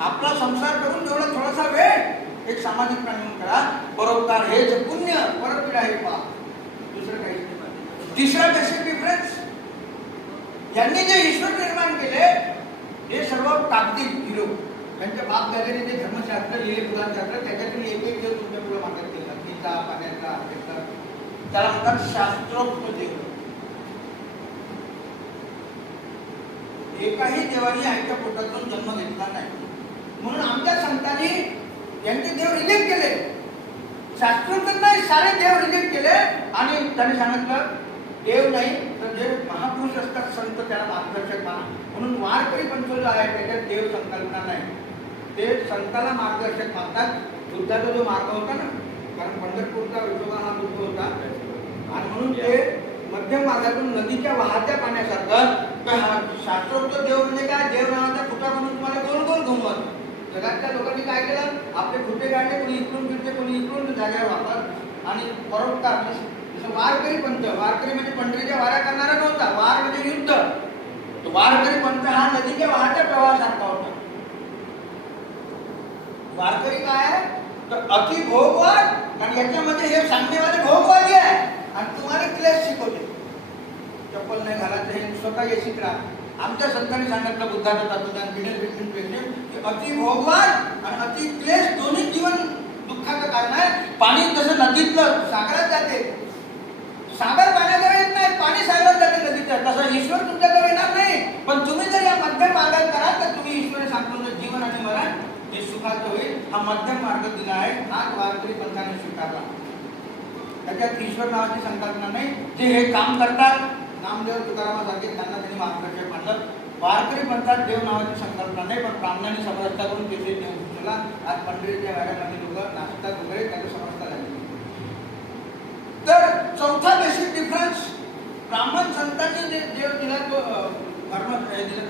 आपला संसार करून तेवढा थोडासा वेळ एक सामाजिक प्राणी म्हणून करा परोपकार हे जे पुण्य परतफेड आहे पहा दुसरं काही तिसरा बेसिक डिफरन्स यांनी जे ईश्वर निर्माण केले हे सर्व कागदी हिरो त्यांच्या बाप दादाने जे धर्मशास्त्र लिहिले मुलांशास्त्र त्याच्यातून एक एक दिवस तुमच्यापुढे मागत केला गीता पाण्याचा आंबेडकर त्याला म्हणतात शास्त्रोक्त देव एकाही देवाने आईच्या पोटातून जन्म घेतला नाही. म्हणून आमच्या संतांनी यांचे देव रिजेक्ट केले. शास्त्रोक्त नाही सारे देव रिजेक्ट केले आणि त्यांनी सांगितलं देव नाही तर जे महापुरुष असतात संत त्याला मार्गदर्शक माना म्हणून वारकरी पंथ आहे त्याच्यात देव संकल्पना नाही. ते संताला मार्गदर्शक मानतात. बुद्धाचा जो मार्ग होता ना कारण पंढरपूरचा विठोबा हा बुद्ध होता. आणि म्हणून ते मध्यम मार्गातून नदीच्या वाहत्या पाण्यासारखं हा शास्त्रोक्त देव म्हणजे काय देव नावाचा खुटा म्हणून तुम्हाला गोल गोल घुमवत जगातल्या लोकांनी काय केलं? आपले खुटे काढले कोणी इकडून फिरते कोणी इकडून जागेवर वापर आणि परोपकार म्हणजे जसं वारकरी पंथ वारकरी म्हणजे पंढरीच्या वाऱ्या करणारा नव्हता. वार म्हणजे युद्ध. तो वारकरी पंथ हा नदीच्या वाहत्या प्रवाहासारखा होता. वारकरी काय आहे? तर अति भोगवाद आणि याच्यामध्ये हे सांगणेवाले भोगवादी आहे. आणि तुम्हाला क्लेश शिकवते. चप्पल नाही घालायचं हे स्वतः येशीत राहा आमच्या संतांनी सांगितलं बुद्धाचं तत्वज्ञान मिडल बिटवीन प्रेझेंट की अति भोगवान आणि अति क्लेश दोन्ही जीवन दुःखाचं कारण आहे. पाणी जसं नदीतलं सागरात जाते सागर पाण्याजवळ येत नाही पाणी सागरात जाते नदीच्या तसं ईश्वर तुमच्याजवळ येणार नाही. पण तुम्ही जर या मध्यम मार्गात कराल तर तुम्ही ईश्वर सांगतो जीवन आणि मरण हे सुखाचं होईल. हा मध्यम मार्ग दिला आहे. हा वारकरी पंथाने स्वीकारला. त्याच्यात ईश्वर नावाची संकल्पना नाही. जे हे काम करतात नामदेव तुकारामासारखे त्यांना त्यांनी मार्गदर्शक मानलं वारकरी म्हणतात देव नावाची संकल्पना नाही पण ब्राह्मणांनी समरसता करून तिथे देव घुसला आज पंढरीच्या वाड्यामध्ये लोक नाचतात वगैरे त्याचं समजता झाली. तर चौथा बेसिक डिफरन्स ब्राह्मण संतांनी जे देव दिला तो धर्म दिला.